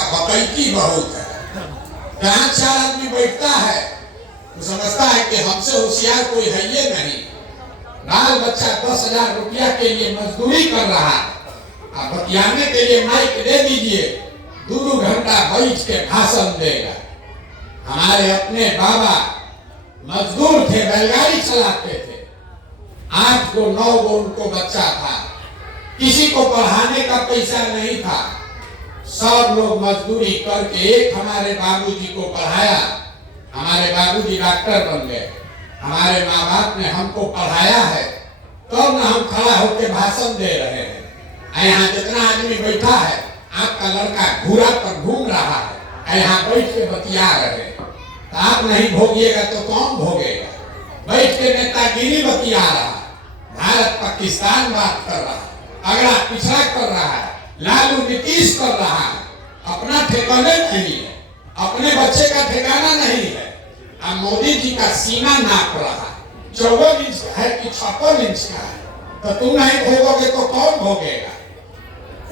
का बकैती बहुत है। जहाँ 4 आदमी बैठता है तो समझता है कि हमसे होशियार कोई है ये नहीं। बाल बच्चा 10,000 रुपया के लिए मजदूरी कर रहा है, अब बतियाने के लिए माइक दे दीजिए, 2 घंटा बैठ के भाषण देगा। हमारे अपने बाबा मजदूर थे, बैलगाड़ी चलाते थे, 8 को 9 को उनको बच्चा था, किसी को पढ़ाने का पैसा नहीं था, सब लोग मजदूरी करके एक हमारे बाबूजी को पढ़ाया। हमारे बाबूजी डॉक्टर बन गए, हमारे माँ बाप ने हमको पढ़ाया है, तब न हम खड़ा होकर भाषण दे रहे हैं। यहाँ जितना आदमी बैठा है, आपका लड़का घूरा पर घूम रहा है, यहाँ बैठ के बतिया रहे हैं, तो आप नहीं भोगिएगा तो कौन भोगेगा? बैठ के नेतागिरी बतिया रहा, भारत पाकिस्तान बात कर रहा, अगला पिछड़ा कर रहा है, लालू नीतीश कर रहा है, अपना ठिकाना नहीं है, अपने बच्चे का ठिकाना नहीं है। अब मोदी जी का सीना नाप रहा, 54 इंच का है कि 56 इंच का है, तो तुम नहीं भोगोगे तो कौन भोगेगा?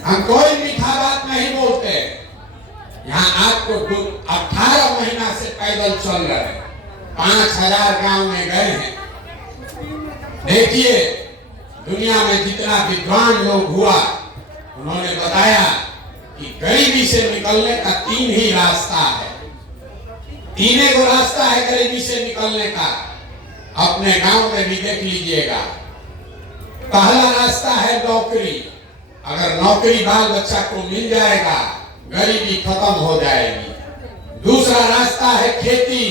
हम कोई मीठा बात नहीं बोलते। यहाँ आपको 18 महीना से पैदल चल रहे हैं, 5000 गांव में गए हैं। देखिए दुनिया में जितना विद्वान लोग हुआ, उन्होंने बताया कि गरीबी से निकलने का 3 ही रास्ता है। 3 को रास्ता है गरीबी से निकलने का। अपने गांव में भी देख लीजिएगा। पहला रास्ता है नौकरी, अगर नौकरी बाल बच्चा को मिल जाएगा, गरीबी खत्म हो जाएगी। दूसरा रास्ता है खेती,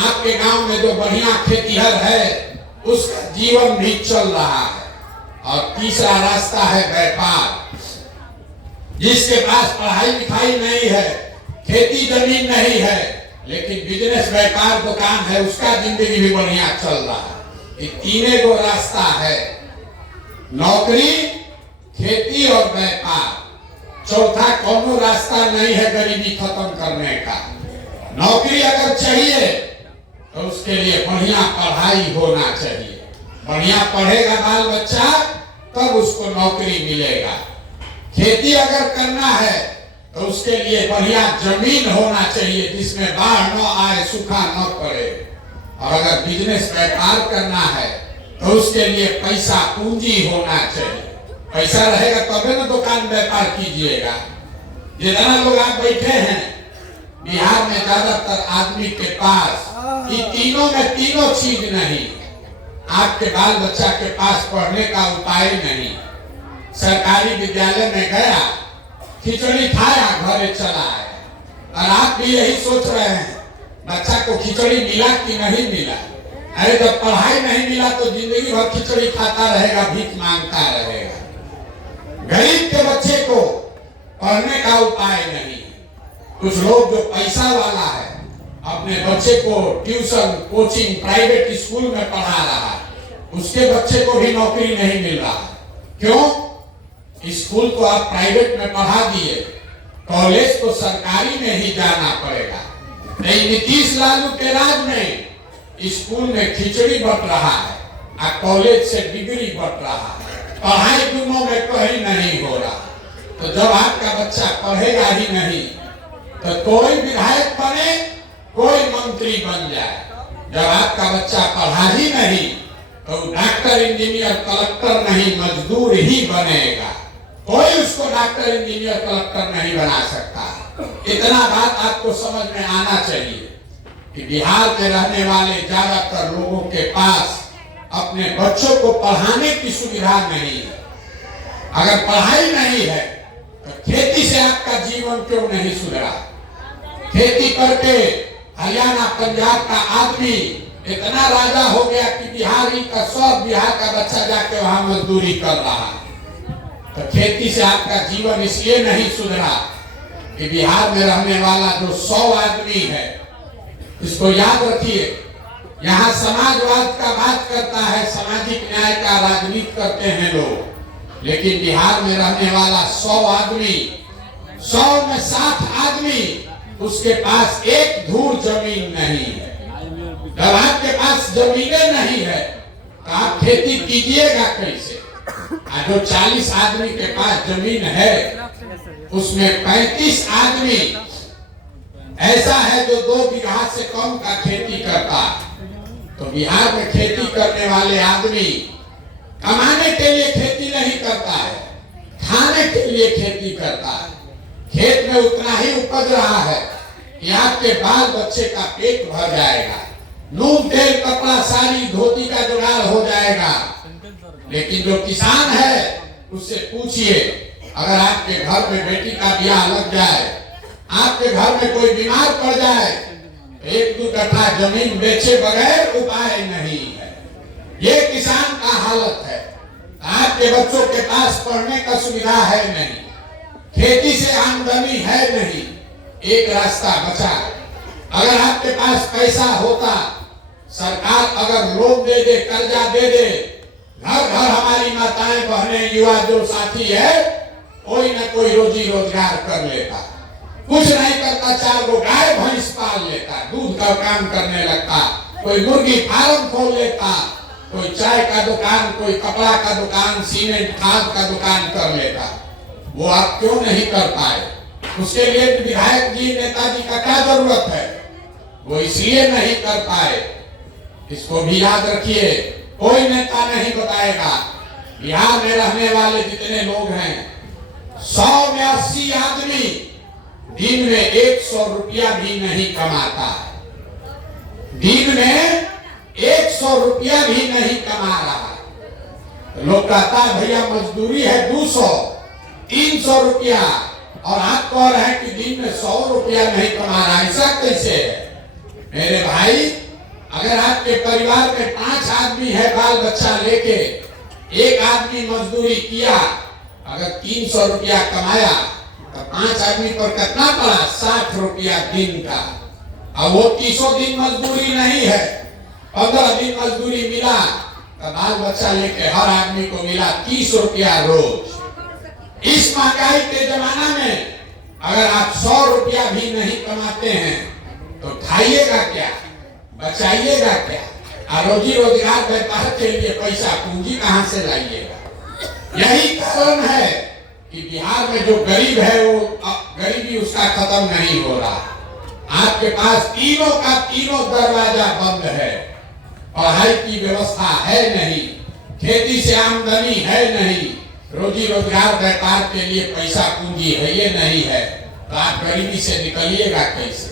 आपके गांव में जो बढ़िया खेतीहर है उसका जीवन भी चल रहा है। और तीसरा रास्ता है व्यापार, जिसके पास पढ़ाई लिखाई नहीं है, खेती जमीन नहीं है, लेकिन बिजनेस व्यापार दुकान है, उसका जिंदगी भी बढ़िया चल रहा है। ये 3 को रास्ता है, नौकरी, खेती और व्यापार। चौथा कोनो रास्ता नहीं है गरीबी खत्म करने का। नौकरी अगर चाहिए तो उसके लिए बढ़िया पढ़ाई होना चाहिए, बढ़िया पढ़ेगा बाल बच्चा तब उसको नौकरी मिलेगा। खेती अगर करना है तो उसके लिए बढ़िया जमीन होना चाहिए जिसमें बाढ़ न आए, सूखा न पड़े। और अगर बिजनेस व्यापार करना है तो उसके लिए पैसा पूंजी होना चाहिए। पैसा रहेगा तभी ना दुकान व्यापार कीजिएगा। जितना लोग आप बैठे हैं बिहार में, ज्यादातर आदमी के पास ये तीनों में तीनों चीज नहीं। आपके बाल बच्चा के पास पढ़ने का उपाय नहीं, सरकारी विद्यालय में गया, खिचड़ी खाया, घरे चला आया। और आप भी यही सोच रहे हैं बच्चा को खिचड़ी मिला कि नहीं मिला। अरे जब पढ़ाई नहीं मिला तो जिंदगी भर खिचड़ी खाता रहेगा, भीख मांगता रहेगा। गरीब के बच्चे को पढ़ने का उपाय नहीं। कुछ लोग जो पैसा वाला है अपने बच्चे को ट्यूशन, कोचिंग, प्राइवेट स्कूल में पढ़ा रहा है, उसके बच्चे को भी नौकरी नहीं मिल रहा है। क्यों? स्कूल को आप प्राइवेट में पढ़ा दिए, कॉलेज तो सरकारी में ही जाना पड़ेगा। नहीं, नीतीश लालू के राज में स्कूल में खिचड़ी बट रहा है और कॉलेज से डिग्री बट रहा है। पढ़ाई दोनों में कहीं नहीं हो रहा। तो जब आपका बच्चा पढ़ेगा ही नहीं तो कोई विधायक बने, कोई मंत्री बन जाए। जब आपका बच्चा पढ़ा ही नहीं तो डॉक्टर, इंजीनियर, कलेक्टर नहीं, मजदूर ही बनेगा। कोई उसको डॉक्टर, इंजीनियर, कलेक्टर नहीं बना सकता। इतना बात आपको समझ में आना चाहिए कि बिहार के रहने वाले ज्यादातर लोगों के पास अपने बच्चों को पढ़ाने की सुविधा नहीं है। अगर पढ़ाई नहीं है तो खेती से आपका जीवन क्यों नहीं सुधरा? खेती करके हरियाणा, पंजाब का आदमी इतना राजा हो गया कि बिहारी का सब बिहार का बच्चा जाके वहां मजदूरी कर रहा है। तो खेती से आपका जीवन इसलिए नहीं सुधरा कि बिहार में रहने वाला जो 100 आदमी है, इसको याद रखिए, यहाँ समाजवाद का बात करता है, सामाजिक न्याय का राजनीति करते हैं लोग, लेकिन बिहार में रहने वाला 100 आदमी, 100 में 60 आदमी उसके पास एक धूर जमीन नहीं है। जब आपके पास जमीनें नहीं है तो आप खेती कीजिएगा कैसे? जो 40 आदमी के पास जमीन है उसमें 35 आदमी ऐसा है जो 2 बीघा से कम का खेती करता है। तो बिहार में खेती करने वाले आदमी कमाने के लिए खेती नहीं करता है, खाने के लिए खेती करता है। खेत में उतना ही उपज रहा है कि आपके बाल बच्चे का पेट भर जाएगा, नून तेल कपड़ा साड़ी धोती का जुगाड़ हो जाएगा। लेकिन जो किसान है उससे पूछिए, अगर आपके घर में बेटी का ब्याह लग जाए, आपके घर में कोई बीमार पड़ जाए, 1-2 कट्ठा जमीन बेचे बगैर उपाय नहीं है। ये किसान का हालत है। आपके बच्चों के पास पढ़ने का सुविधा है नहीं, खेती से आमदनी है नहीं, एक रास्ता बचा। अगर आपके पास पैसा होता, सरकार अगर लोन दे दे, कर्जा दे दे, घर घर हमारी माताएं बहनें युवा जो साथी है कोई न कोई रोजी रोजगार कर लेता। कुछ नहीं करता, 4 गो गाय भैंस पाल लेता, दूध का काम करने लगता, कोई मुर्गी फार्म खोल लेता, कोई चाय का दुकान, कोई कपड़ा का दुकान, सीमेंट खाद का दुकान कर लेता। वो आप क्यों नहीं कर पाए? उसके लिए विधायक जी नेताजी का क्या जरूरत है? वो इसलिए नहीं कर पाए। इसको भी याद रखिए, कोई नेता नहीं बताएगा। बिहार में रहने वाले जितने लोग हैं, 100 में 80 आदमी दिन में 100 रुपया भी नहीं कमाता है। दिन में 100 रुपया भी नहीं कमा रहा। तो लोग कहता है भैया मजदूरी है 200, 300 रुपया, और आप कह रहे हैं कि दिन में 100 रुपया नहीं कमा रहा। ऐसा कैसे है? मेरे भाई, अगर आपके परिवार में 5 आदमी है बाल बच्चा लेके, एक आदमी मजदूरी किया, अगर 300 रुपया कमाया तो 5 आदमी पर कितना पड़ा? 60 रुपया दिन का। अब वो 300 दिन मजदूरी नहीं है, 15 दिन मजदूरी मिला तो बाल बच्चा लेके हर आदमी को मिला 30 रुपया रोज। इस महंगाई के जमाना में अगर आप 100 रुपया भी नहीं कमाते हैं तो खाइएगा क्या, बचाइएगा क्या? रोजी रोजगार व्यापार के लिए पैसा पूंजी कहां से लाइएगा? यही कारण है कि बिहार में जो गरीब है वो गरीबी उसका खत्म नहीं हो रहा। आपके पास तीनों का तीनों दरवाजा बंद है। पढ़ाई की व्यवस्था है नहीं, खेती से आमदनी है नहीं, रोजी रोजगार व्यापार के लिए पैसा पूंजी है ये नहीं है, तो आप गरीबी से निकलिएगा कैसे?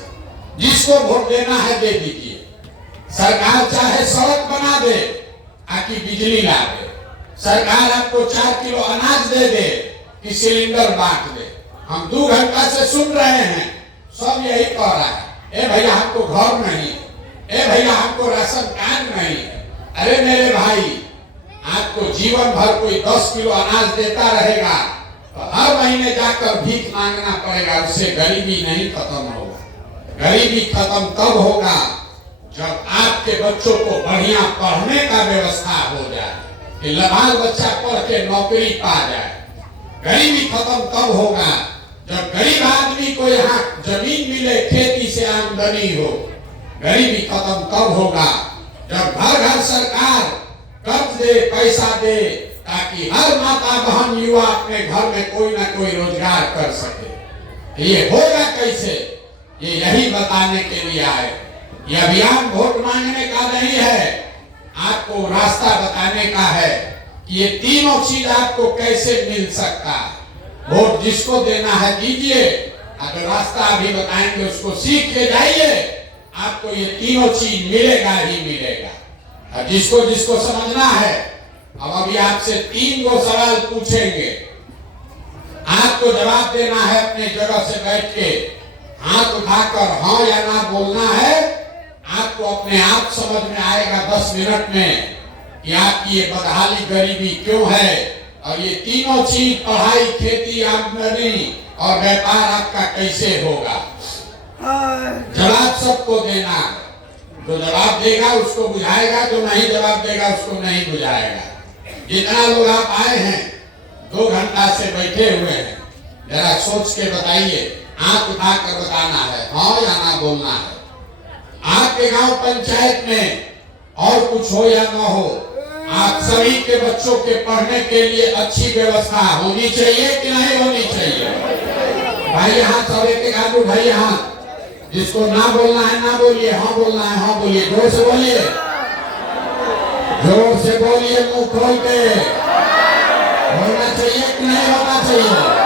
जिसको वोट देना है दे दीजिए। सरकार चाहे सड़क बना दे, आकी बिजली ला दे, सरकार आपको 4 किलो अनाज दे दे कि सिलेंडर बांट दे। हम 2 घंटा से सुन रहे हैं, सब यही कह रहा है, ए भैया हमको घर नहीं, ए भैया हमको राशन कार्ड नहीं। अरे मेरे भाई, आपको जीवन भर कोई 10 किलो अनाज देता रहेगा तो हर महीने जाकर भीख मांगना पड़ेगा, उससे गरीबी नहीं खत्म होगा। गरीबी खत्म तब होगा जब आपके बच्चों को बढ़िया पढ़ने का व्यवस्था हो जाए, कि बाल बच्चा पढ़ के नौकरी पा जाए। गरीबी खत्म तब होगा जब गरीब आदमी को यहाँ जमीन मिले, खेती से आमदनी हो। गरीबी खत्म तब होगा जब घर घर सरकार कर्ज दे, पैसा दे, ताकि हर माता बहन युवा अपने घर में कोई ना कोई रोजगार कर सके। ये होगा कैसे? ये यही बताने के लिए आए। ये अभियान वोट मांगने का नहीं है, आपको रास्ता बताने का है कि ये तीनों चीज आपको कैसे मिल सकता है। वोट जिसको देना है दीजिए, अगर रास्ता अभी बताएंगे उसको सीख के जाइए, आपको ये तीनों चीज मिलेगा ही मिलेगा। जिसको जिसको समझना है, अब अभी आपसे 3 गो सवाल पूछेंगे, आपको जवाब देना है अपने जगह से बैठ के, हाथ उठाकर हाँ या ना बोलना है। आपको अपने आप समझ में आएगा 10 मिनट में कि आपकी ये बदहाली गरीबी क्यों है, और ये तीनों चीज पढ़ाई, खेती, आमदनी और व्यापार आपका कैसे होगा। जवाब सबको देना है। जो जवाब देगा उसको बुझाएगा, जो नहीं जवाब देगा उसको नहीं बुझाएगा। जितना लोग आप आए हैं, 2 घंटा से बैठे हुए हैं, जरा सोच के बताइए, आंख उठाकर बताना है, हाँ या ना बोलना है। आपके गांव पंचायत में और कुछ हो या ना हो, आप सभी के बच्चों के पढ़ने के लिए अच्छी व्यवस्था होनी चाहिए कि नहीं होनी चाहिए? भाई यहाँ सब एक हाथ उठाइए, हाँ जिसको ना बोलना है ना बोलिए, हाँ बोलना है हाँ बोलिए, जोर से बोलिए, जोर से बोलिए, मुंह खोल के। होना चाहिए कि नहीं होना चाहिए?